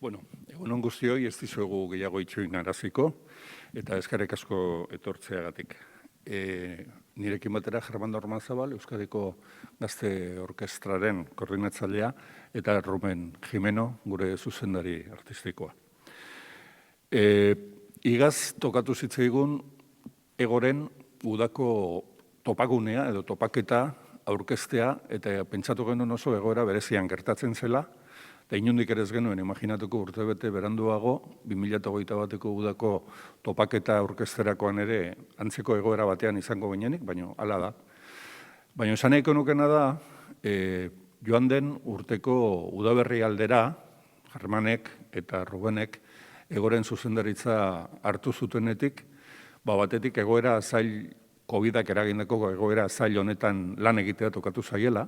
Bueno, egunon guztioi, ez dizuegu gehiago itxoin araziko, eta eskerrik asko etortzeagatik. Nirekin batera Germán Ormanzabal, Euskadiko Gazte Orkestraren koordinatzailea, eta Rumen Jimeno, gure zuzendari artistikoa. Igaz tokatu zitzaigun Egoren udako topagunea edo topaketa aurkeztea, eta pentsatu genuen oso egoera berezian gertatzen zela, eta inondik ere ez genuen imaginatuko urtebete beranduago, 2021ko udako topaketa aurkezterakoan ere antzeko egoera batean izango ginenik, baina hala da. Baina esan nahiko nukena da, joan den urteko udaberri aldera, Germanek eta Rubenek Egoren zuzendaritza hartu zutenetik, batetik egoera zail, COVID-ak eragindako egoera zail honetan lan egitea tokatu zaiela,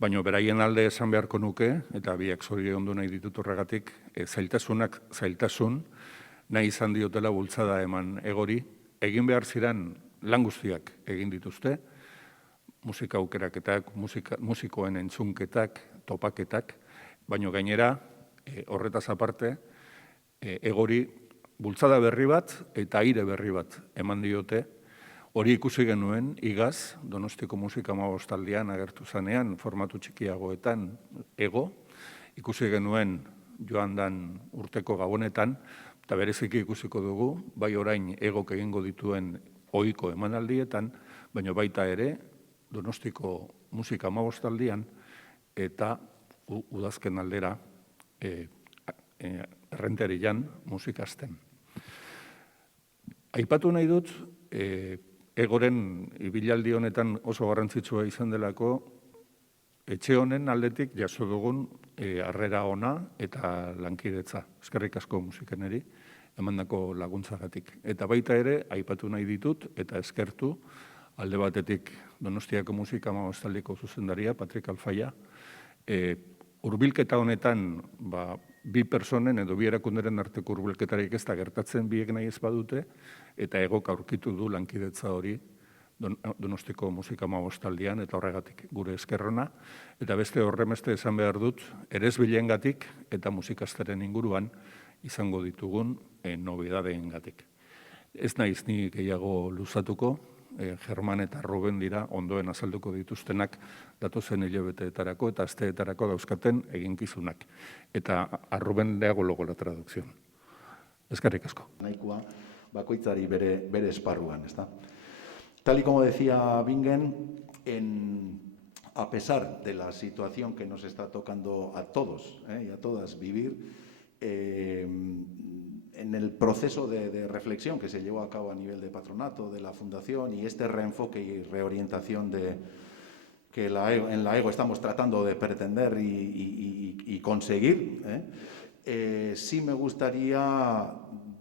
baina beraien alde esan beharko nuke, eta biak zoriondu nahi ditut horregatik, zailtasun nahi izan diotela bultzada eman Egori, egin behar ziren lan guztiak egin dituzte, musika aukeraketak, musikoen entzunketak, topaketak, baina gainera, horretaz aparte, Egori bultzada berri bat eta aire berri bat eman diote. Hori ikusi genuen, igaz, Donostiko Musika Amabostaldian agertu zanean, formatu txikiagoetan Ego, ikusi genuen joan dan urteko gabonetan, eta bereziki ikusiko dugu, bai orain Egok egingo dituen ohiko emanaldietan, baina baita ere Donostiko Musika Amabostaldian eta udazken aldera Errenterian musikasten. Aipatu nahi dut, Egoren ibilaldi honetan oso garrantzitsua izan delako, etxe honen aldetik jaso dugun harrera ona eta lankidetza. Eskerrik asko musikeneri, emandako laguntzagatik. Eta baita ere, aipatu nahi ditut eta eskertu, alde batetik Donostiako Musika Amabostaldiko zuzendaria, Patrik Alfaia, hurbilketa honetan, bi personen edo bi erakunderen arteko hurbilketarik ez da gertatzen biek nahi ez badute, eta Egok aurkitu du lankidetza hori Donostiko Musika Amabostaldian, eta horregatik gure eskerrona, eta beste horremeste esan behar dut, eresbilengatik eta musikastaren inguruan izango ditugun nobedadeengatik. Ez naiz ni gehiago luzatuko, Germán eta Ruben dira ondoen azalduko dituztenak datozen hilabeteetarako eta asteetarako dauzkaten eginkizunak. Eta a Ruben le hago luego la traducción. Eskerrik asko. Nahikoa bakoitzari bere esparruan, ¿está? Tal y como decía Bingen, a pesar de la situación que nos está tocando a todos y a todas vivir, en el proceso de reflexión que se llevó a cabo a nivel de patronato, de la fundación, y este reenfoque y reorientación que en la EGO estamos tratando de pretender y conseguir, sí me gustaría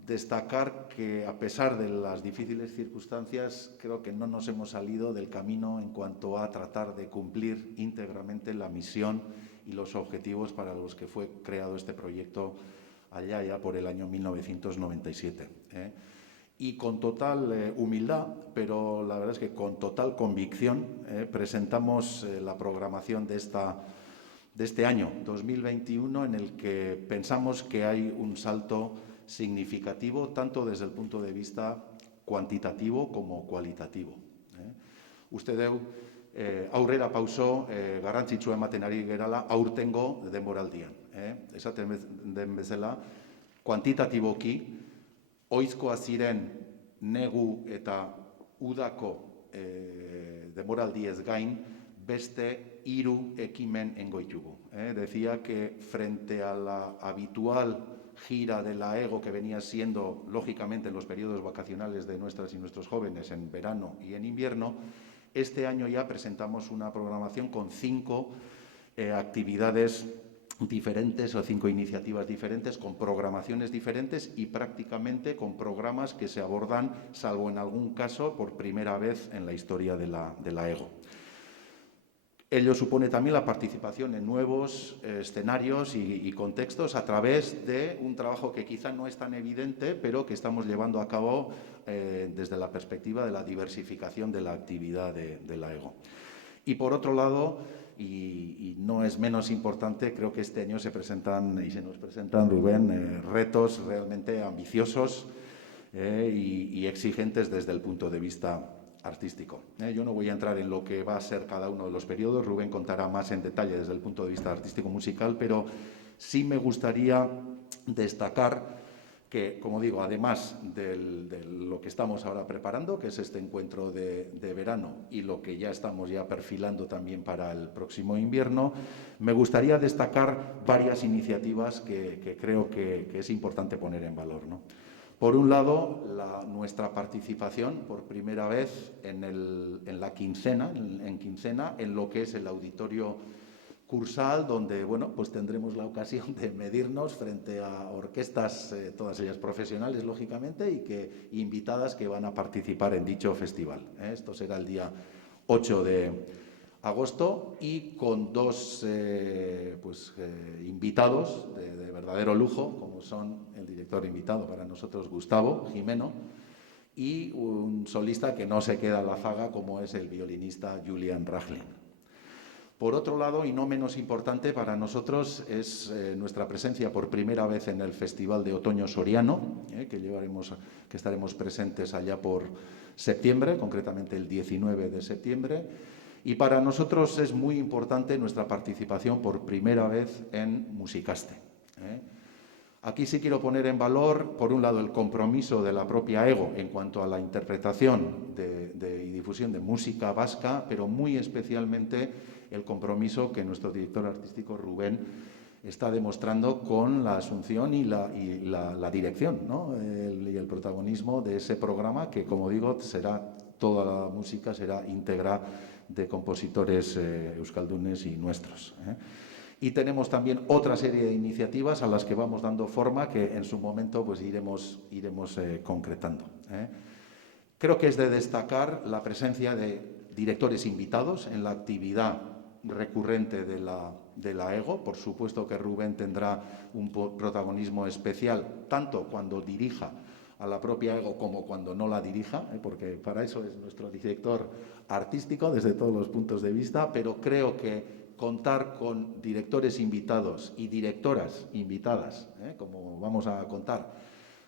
destacar que, a pesar de las difíciles circunstancias, creo que no nos hemos salido del camino en cuanto a tratar de cumplir íntegramente la misión y los objetivos para los que fue creado este proyecto allá ya por el año 1997. Y con total humildad, pero la verdad es que con total convicción, presentamos la programación de este año 2021, en el que pensamos que hay un salto significativo, tanto desde el punto de vista cuantitativo como cualitativo. Uste deu, aurrera pauso garrantzitsua ematen ari gerala aurtengo denboraldian. Esaten den bezala, kuantitatiboki, ohizkoa ziren negu eta udako denboraldiez gain, beste 3 ekimen engoitugu. Decía que frente a la habitual gira de la EGO que venía siendo, lógicamente, en los periodos vacacionales de nuestras y nuestros jóvenes en verano y en invierno, este año ya presentamos una programación con 5 actividades diferentes o 5 iniciativas diferentes, con programaciones diferentes y prácticamente con programas que se abordan, salvo en algún caso, por primera vez en la historia de la EGO. Ello supone también la participación en nuevos escenarios y contextos a través de un trabajo que quizá no es tan evidente, pero que estamos llevando a cabo desde la perspectiva de la diversificación de la actividad de la EGO. Y por otro lado, y no es menos importante, creo que este año se nos presentan, Rubén, retos realmente ambiciosos y exigentes desde el punto de vista artístico. Yo no voy a entrar en lo que va a ser cada uno de los periodos, Rubén contará más en detalle desde el punto de vista artístico-musical, pero sí me gustaría destacar que, como digo, además de lo que estamos ahora preparando, que es este encuentro de verano, y lo que ya estamos perfilando también para el próximo invierno, me gustaría destacar varias iniciativas que creo que es importante poner en valor, ¿no? Por un lado, nuestra participación por primera vez en la quincena, en lo que es el auditorio Cursal, donde pues tendremos la ocasión de medirnos frente a orquestas, todas ellas profesionales, lógicamente, y invitadas que van a participar en dicho festival. Esto será el día 8 de agosto y con dos invitados de verdadero lujo, como son el director invitado para nosotros, Gustavo Jimeno, y un solista que no se queda a la zaga, como es el violinista Julian Rachlin. Por otro lado, y no menos importante para nosotros, es nuestra presencia por primera vez en el Festival de Otoño Soriano, que estaremos presentes allá por septiembre, concretamente el 19 de septiembre. Y para nosotros es muy importante nuestra participación por primera vez en Musicaste. Aquí sí quiero poner en valor, por un lado, el compromiso de la propia EGO en cuanto a la interpretación y difusión de música vasca, pero muy especialmente el compromiso que nuestro director artístico, Rubén, está demostrando con la asunción y la dirección, ¿no? y el protagonismo de ese programa que, como digo, toda la música será íntegra de compositores euskaldunes y nuestros. Y tenemos también otra serie de iniciativas a las que vamos dando forma que en su momento pues iremos concretando. Creo que es de destacar la presencia de directores invitados en la actividad recurrente de la EGO. Por supuesto que Rubén tendrá un protagonismo especial, tanto cuando dirija a la propia EGO como cuando no la dirija, porque para eso es nuestro director artístico desde todos los puntos de vista, pero creo que contar con directores invitados y directoras invitadas, como vamos a contar,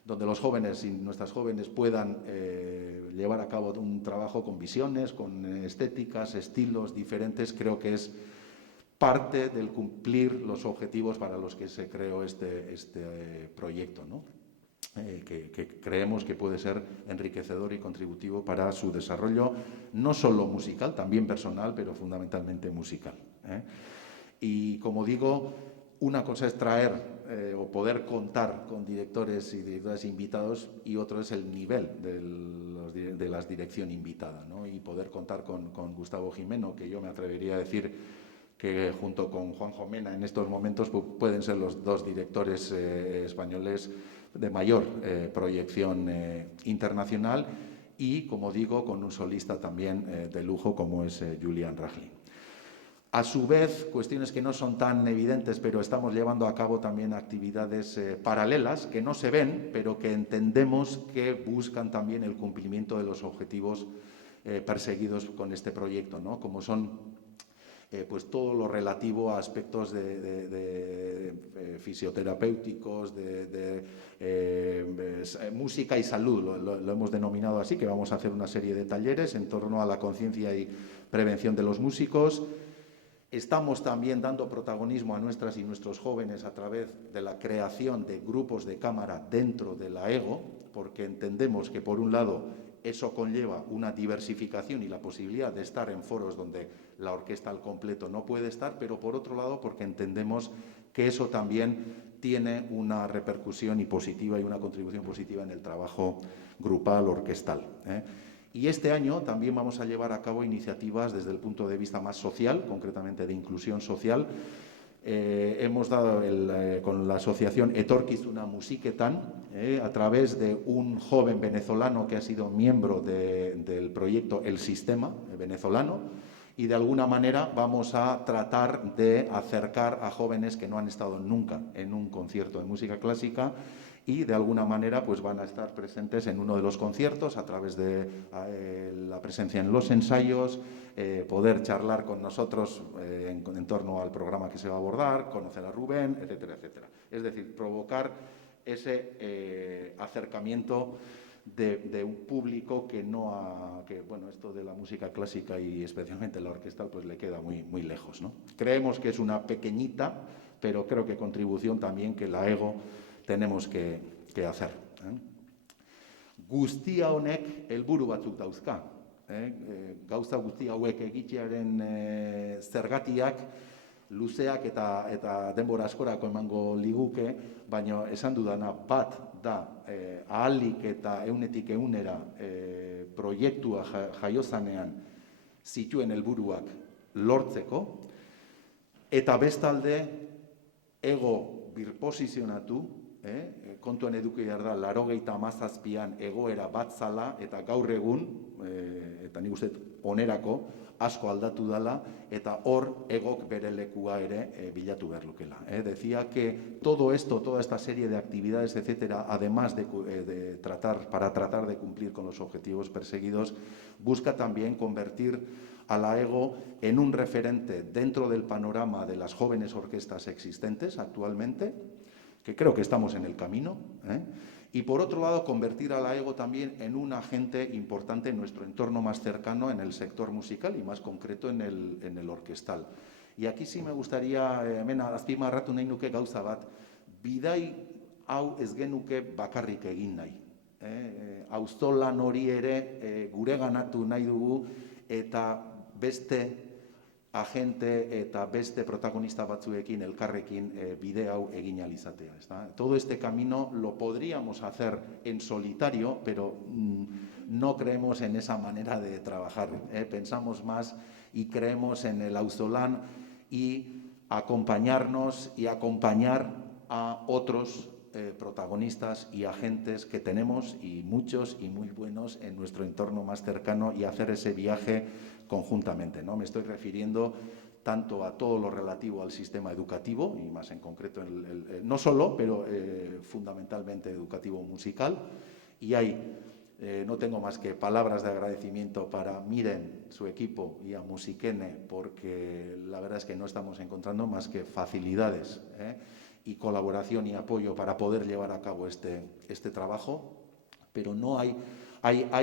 donde los jóvenes y nuestras jóvenes puedan llevar a cabo un trabajo con visiones, con estéticas, estilos diferentes, creo que es parte del cumplir los objetivos para los que se creó este proyecto, ¿no? Que creemos que puede ser enriquecedor y contributivo para su desarrollo, no solo musical, también personal, pero fundamentalmente musical. Y como digo, una cosa es traer o poder contar con directores y directoras invitados y otro es el nivel de la dirección invitada, ¿no? Y poder contar con Gustavo Jimeno, que yo me atrevería a decir que junto con Juanjo Mena en estos momentos pueden ser los dos directores españoles de mayor proyección internacional y, como digo, con un solista también de lujo como es Julian Rachlin. A su vez, cuestiones que no son tan evidentes, pero estamos llevando a cabo también actividades paralelas que no se ven, pero que entendemos que buscan también el cumplimiento de los objetivos perseguidos con este proyecto, ¿no? Como son pues todo lo relativo a aspectos de fisioterapéuticos, de música y salud, lo hemos denominado así, que vamos a hacer una serie de talleres en torno a la conciencia y prevención de los músicos. Estamos también dando protagonismo a nuestras y nuestros jóvenes a través de la creación de grupos de cámara dentro de la EGO, porque entendemos que, por un lado, eso conlleva una diversificación y la posibilidad de estar en foros donde la orquesta al completo no puede estar, pero por otro lado porque entendemos que eso también tiene una repercusión positiva y una contribución positiva en el trabajo grupal, orquestal. Y este año también vamos a llevar a cabo iniciativas desde el punto de vista más social, concretamente de inclusión social. Hemos dado con la asociación Etorkizuna Musiketan, a través de un joven venezolano que ha sido miembro del proyecto El Sistema venezolano, y de alguna manera vamos a tratar de acercar a jóvenes que no han estado nunca en un concierto de música clásica y de alguna manera pues van a estar presentes en uno de los conciertos a través de la presencia en los ensayos, poder charlar con nosotros en torno al programa que se va a abordar, conocer a Rubén, etcétera, etcétera. Es decir, provocar ese acercamiento de un público que bueno, esto de la música clásica y especialmente la orquestal pues le queda muy, muy lejos, ¿no? Creemos que es una pequeñita, pero creo que contribución también que la EGO tenemos que hacer. Guztia honek helburu batzuk dauzka. Gauza guzti hauek egitearen zergatiak luzeak eta denbora askorako emango liguke, baina esan dudana bat da ahalik eta ehunetik ehunera proiektua jaiozanean zituen helburuak lortzeko, eta bestalde EGO birposizionatu, kontuan eduki behar da, 97an egoera bat zala, eta gaur egun, eta nik uste onerako, asko aldatu dela, eta hor EGOk bere lekua ere bilatu behar lukela. Decía que todo esto, toda esta serie de actividades, etcétera, además para tratar de cumplir con los objetivos perseguidos, busca también convertir a la EGO en un referente dentro del panorama de las jóvenes orquestas existentes actualmente, que creo que estamos en el camino, y por otro lado convertir a la EGO también en un agente importante en nuestro entorno más cercano en el sector musical y más concreto en el orquestal. Y aquí sí me gustaría, hemen azpimarratu nahi nuke gauza bat, bidai hau ez genuke bakarrik egin nahi. Auzolan hori ere gureganatu nahi dugu eta beste agente eta beste protagonista batzuekin elkarrekin bide hau egin ahal izatea. Todo este camino lo podríamos hacer en solitario, pero no creemos en esa manera de trabajar. Pensamos más y creemos en el auzolan y acompañarnos y acompañar a otros protagonistas y agentes que tenemos, y muchos y muy buenos, en nuestro entorno más cercano, y hacer ese viaje conjuntamente, ¿no? Me estoy refiriendo tanto a todo lo relativo al sistema educativo, y más en concreto, no solo, pero fundamentalmente educativo musical, y ahí no tengo más que palabras de agradecimiento para Miren, su equipo, y a Musikene, porque la verdad es que no estamos encontrando más que facilidades y colaboración y apoyo para poder llevar a cabo este trabajo, pero no hay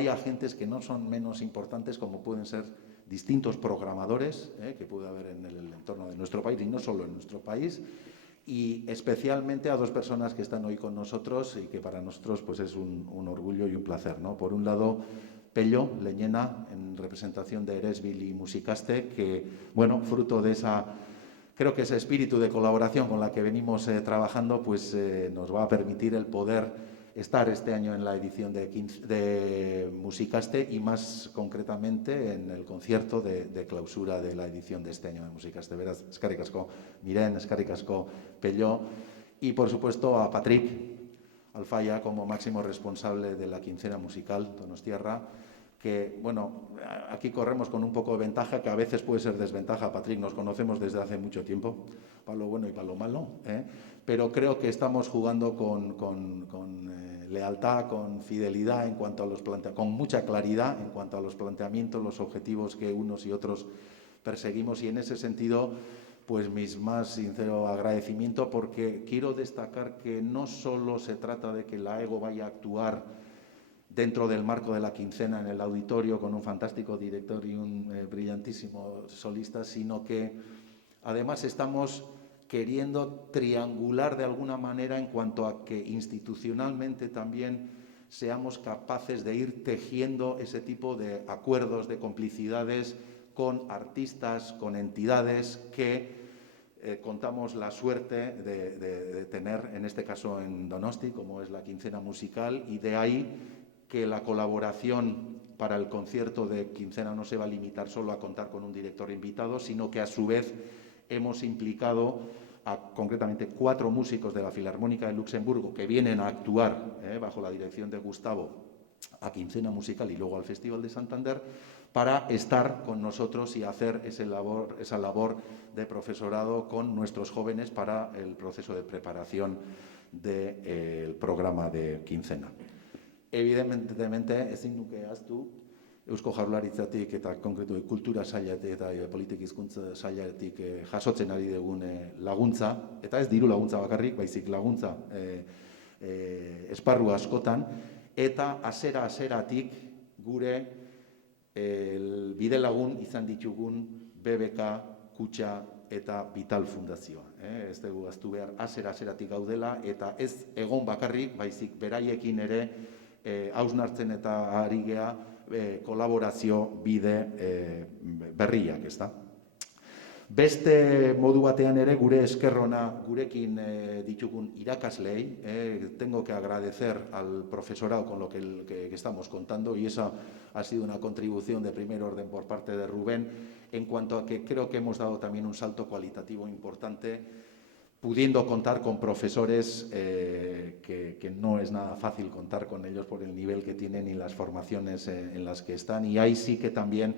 agentes que no son menos importantes, como pueden ser distintos programadores que puede haber en el entorno de nuestro país, y no solo en nuestro país, y especialmente a dos personas que están hoy con nosotros y que para nosotros pues es un orgullo y un placer, ¿no? Por un lado, Pello Leñena, en representación de Eresbil y Musikaste, que, bueno, fruto de creo que ese espíritu de colaboración con la que venimos trabajando, pues nos va a permitir el poder estar este año en la edición de Musikaste, y más concretamente en el concierto de clausura de la edición de este año de Musikaste. Beraz, eskerrik asko Miren, eskerrik asko Pello, y por supuesto a Patrick Alfaya como máximo responsable de la quincena musical donostiarra, que, bueno, aquí corremos con un poco de ventaja, que a veces puede ser desventaja. Patrick, nos conocemos desde hace mucho tiempo, para lo bueno y para lo malo, pero creo que estamos jugando con lealtad, con fidelidad, en cuanto a con mucha claridad en cuanto a los planteamientos, los objetivos que unos y otros perseguimos, y en ese sentido, pues mis más sincero agradecimiento, porque quiero destacar que no solo se trata de que la EGO vaya a actuar dentro del marco de la quincena en el auditorio con un fantástico director y un brillantísimo solista, sino que además estamos queriendo triangular de alguna manera en cuanto a que institucionalmente también seamos capaces de ir tejiendo ese tipo de acuerdos, de complicidades con artistas, con entidades que contamos la suerte de tener, en este caso en Donosti, como es la quincena musical, y de ahí que la colaboración para el concierto de quincena no se va a limitar solo a contar con un director invitado, sino que a su vez hemos implicado a concretamente 4 músicos de la Filarmónica de Luxemburgo que vienen a actuar bajo la dirección de Gustavo a quincena musical y luego al Festival de Santander, para estar con nosotros y hacer esa labor de profesorado con nuestros jóvenes para el proceso de preparación del programa de quincena. Evidentemente, ezin nuke ahaztu, Eusko Jaurlaritzatik eta konkretu kultura sailatik eta politik hizkuntza sailatik jasotzen ari dugun laguntza, eta ez diru laguntza bakarrik, baizik laguntza esparru askotan, eta hasieratik gure bide lagun izan ditugun BBK, Kutxa eta Vital Fundazioa. Ez dugu ahaztu behar hasieratik gaudela, eta ez egon bakarrik, baizik beraiekin ere hausnartzen eta ari gea kolaborazio bide berriak, ez da? Beste modu batean ere gure esker ona gurekin ditugun irakasleei, tengo que agradecer al profesorado con lo que estamos contando, y esa ha sido una contribución de primer orden por parte de Rubén, en cuanto a que creo que hemos dado también un salto cualitativo importante, pudiendo contar con profesores que no es nada fácil contar con ellos por el nivel que tienen y las formaciones en las que están. Y ahí sí que también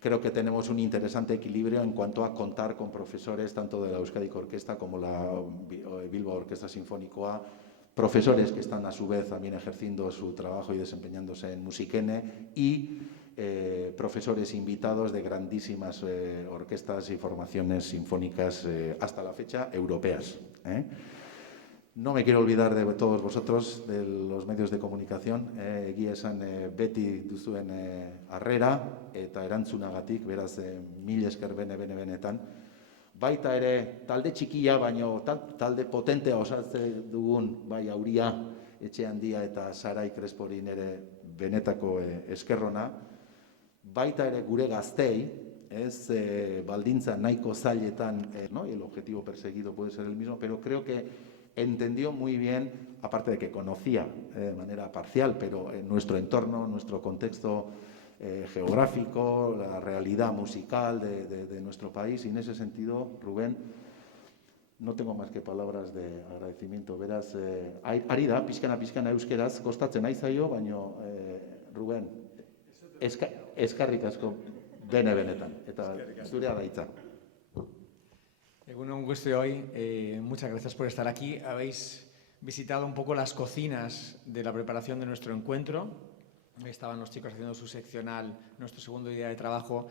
creo que tenemos un interesante equilibrio en cuanto a contar con profesores tanto de la Euskadiko Orquesta como la Bilbao Orquesta Sinfonikoa, profesores que están a su vez también ejerciendo su trabajo y desempeñándose en Musikene, y profesores invitados de grandísimas orquestas y formaciones sinfónicas hasta la fecha europeas. No me quiero olvidar de todos vosotros, de los medios de comunicación. Egia esan beti duzuen harrera eta erantzunagatik, beraz mil esker benetan. Baita ere talde txikia, baino talde potentea osatzen dugun, bai Auria, Etxe Handia eta Sarai Cresporin ere benetako eskerrona. Baita ere gure gaztei, ez baldintza nahiko zailetan, el objetivo perseguido puede ser el mismo, pero creo que entendió muy bien, aparte de que conocía de manera parcial, pero en nuestro entorno, nuestro contexto geográfico, la realidad musical de nuestro país, y en ese sentido, Rubén, no tengo más que palabras de agradecimiento. Beraz, ari da, pixkana euskeraz, kostatzen nahi zaio, baino, Rubén, eskarrik asko benetan, eta zurea da hitza. Un gusto hoy. Muchas gracias por estar aquí. Habéis visitado un poco las cocinas de la preparación de nuestro encuentro. Estaban los chicos haciendo su seccional, nuestro segundo día de trabajo,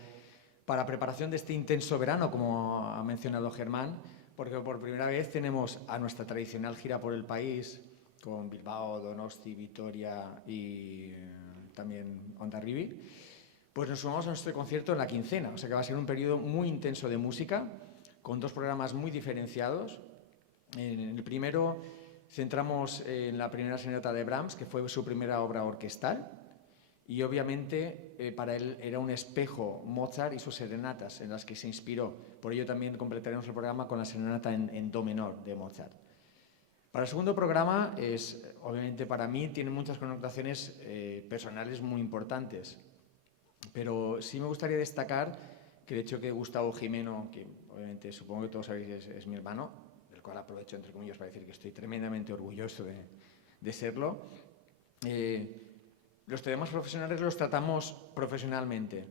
para preparación de este intenso verano, como ha mencionado Germán, porque por primera vez tenemos a nuestra tradicional gira por el país, con Bilbao, Donosti, Vitoria y también Hondarribia. Pues nos sumamos a nuestro concierto en la quincena, o sea que va a ser un periodo muy intenso de música, con dos programas muy diferenciados. En el primero centramos en la primera serenata de Brahms, que fue su primera obra orquestal, y obviamente para él era un espejo Mozart y sus serenatas en las que se inspiró. Por ello también completaremos el programa con la serenata en do menor de Mozart. Para el segundo programa, obviamente para mí tiene muchas connotaciones personales muy importantes, pero sí me gustaría destacar que el hecho que Gustavo Jimeno, que obviamente supongo que todos sabéis es mi hermano, del cual aprovecho entre comillas para decir que estoy tremendamente orgulloso de serlo, los temas profesionales los tratamos profesionalmente,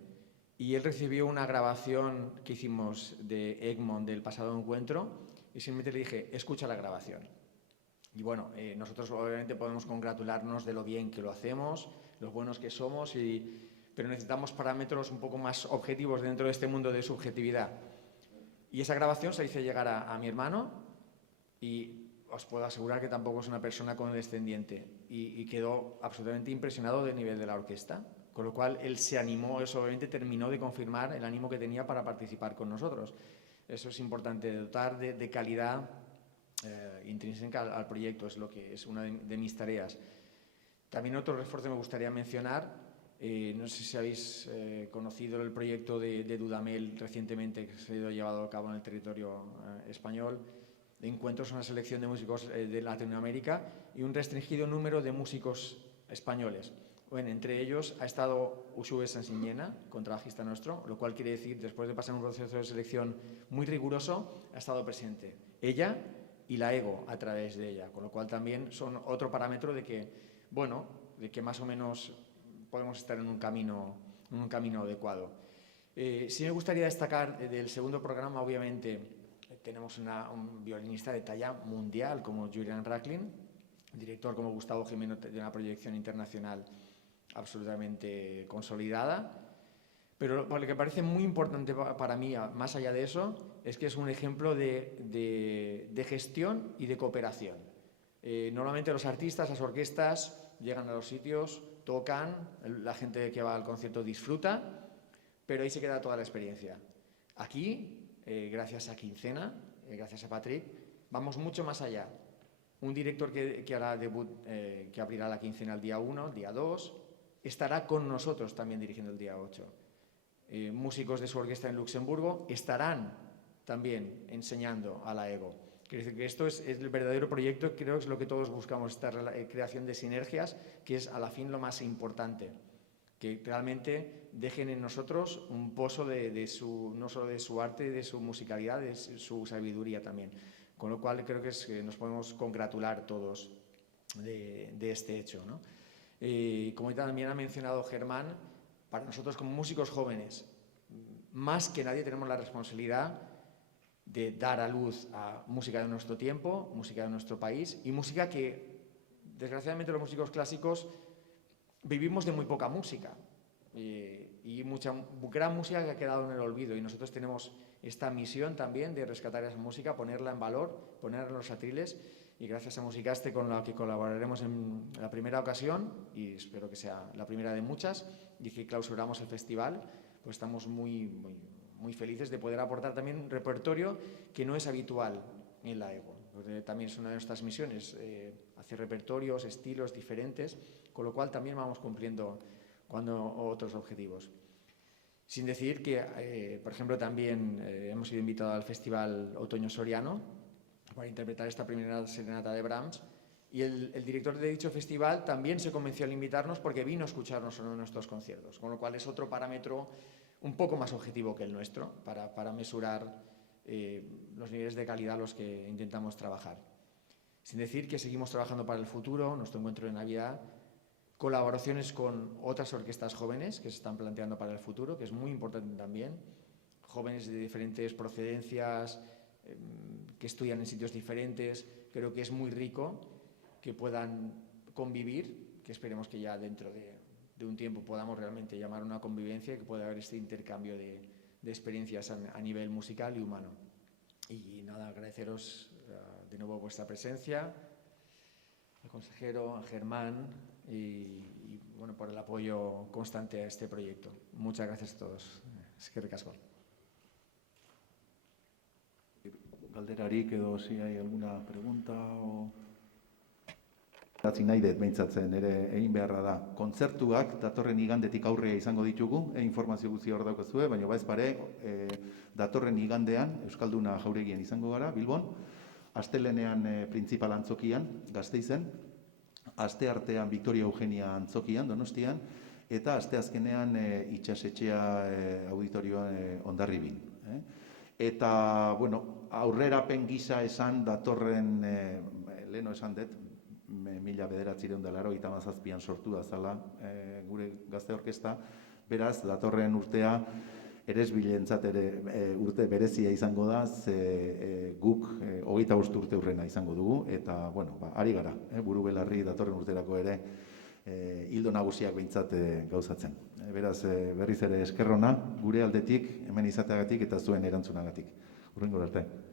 y él recibió una grabación que hicimos de Egmont del pasado encuentro y simplemente le dije, escucha la grabación. Y bueno, nosotros obviamente podemos congratularnos de lo bien que lo hacemos, los buenos que somos, pero necesitamos parámetros un poco más objetivos dentro de este mundo de subjetividad. Y esa grabación se hizo llegar a mi hermano, y os puedo asegurar que tampoco es una persona condescendiente, y quedó absolutamente impresionado del nivel de la orquesta, con lo cual él se animó, eso obviamente terminó de confirmar el ánimo que tenía para participar con nosotros. Eso es importante, dotar de calidad intrínseca al proyecto, es lo que es una de mis tareas. También otro refuerzo me gustaría mencionar, no sé si habéis conocido el proyecto de Dudamel recientemente, que se ha llevado a cabo en el territorio español. Encuentros una selección de músicos de Latinoamérica y un restringido número de músicos españoles. Bueno, entre ellos ha estado Uxue Sansiñena, contrabajista nuestro, lo cual quiere decir, después de pasar un proceso de selección muy riguroso, ha estado presente ella y la EGO a través de ella, con lo cual también son otro parámetro de que más o menos podemos estar en un camino adecuado. Sí me gustaría destacar del segundo programa, obviamente, tenemos un violinista de talla mundial como Julian Racklin, un director como Gustavo Jimeno de una proyección internacional absolutamente consolidada. Pero lo que parece muy importante para mí, más allá de eso, es que es un ejemplo de gestión y de cooperación. Normalmente los artistas, las orquestas, llegan a los sitios, tocan, la gente que va al concierto disfruta, pero ahí se queda toda la experiencia. Aquí, gracias a Quincena, gracias a Patrick, vamos mucho más allá. Un director que hará debut, que abrirá la Quincena el día 1, el día 2, estará con nosotros también dirigiendo el día 8. Músicos de su orquesta en Luxemburgo estarán también enseñando a la EGO. Quiero decir que esto es el verdadero proyecto, creo que es lo que todos buscamos, esta creación de sinergias, que es a la fin lo más importante, que realmente dejen en nosotros un pozo no solo de su arte, de su musicalidad, de su sabiduría también. Con lo cual creo que nos podemos congratular todos de este hecho, ¿no? Como también ha mencionado Germán, para nosotros como músicos jóvenes, más que nadie tenemos la responsabilidad de dar a luz a música de nuestro tiempo, música de nuestro país y música que, desgraciadamente, los músicos clásicos vivimos de muy poca música y mucha gran música que ha quedado en el olvido, y nosotros tenemos esta misión también de rescatar esa música, ponerla en valor, ponerla en los atriles, y gracias a Musicaste, con la que colaboraremos en la primera ocasión, y espero que sea la primera de muchas, y que clausuramos el festival, pues estamos muy felices de poder aportar también un repertorio que no es habitual en la EGO. También es una de nuestras misiones, hacer repertorios, estilos diferentes, con lo cual también vamos cumpliendo otros objetivos. Sin decir que, por ejemplo, también hemos sido invitados al Festival Otoño Soriano para interpretar esta primera serenata de Brahms, y el director de dicho festival también se convenció al invitarnos porque vino a escucharnos en nuestros conciertos, con lo cual es otro parámetro un poco más objetivo que el nuestro para mesurar los niveles de calidad a los que intentamos trabajar. Sin decir que seguimos trabajando para el futuro, nuestro encuentro de Navidad, colaboraciones con otras orquestas jóvenes que se están planteando para el futuro, que es muy importante también, jóvenes de diferentes procedencias, que estudian en sitios diferentes. Creo que es muy rico que puedan convivir, que esperemos que ya dentro de un tiempo podamos realmente llamar una convivencia y que pueda haber este intercambio de experiencias a nivel musical y humano. Y nada, agradeceros de nuevo vuestra presencia, al consejero, a Germán y bueno, por el apoyo constante a este proyecto. Muchas gracias a todos. Eskerrik asko. Galderarik edo si hay alguna pregunta o... nahi dut beintzatzen ere egin beharra da. Kontzertuak datorren igandetik aurrea izango ditugu, informazio guzti hor daukazue, baina baiz pare, datorren igandean Euskalduna Jauregian izango gara, Bilbon, astelenean printzipal antzokian, Gasteizen, asteartean Victoria Eugenia antzokian, Donostian, eta asteazkenean itxasetxea auditorioan Hondarribin. Eta, bueno, aurrerapen gisa esan datorren, leheno esan dut, 1987an sortu da zala gure gazte orkesta, beraz, datorren urtea eresbilentzat ere urte berezia izango da, guk 25 urte hurrena izango dugu, eta, bueno, ari gara, buru belarri datorren urterako ere hildo nagusiak behintzat gauzatzen. Beraz, berriz ere eskerrona, gure aldetik, hemen izateagatik eta zuen erantzunagatik. Hurrengo arte.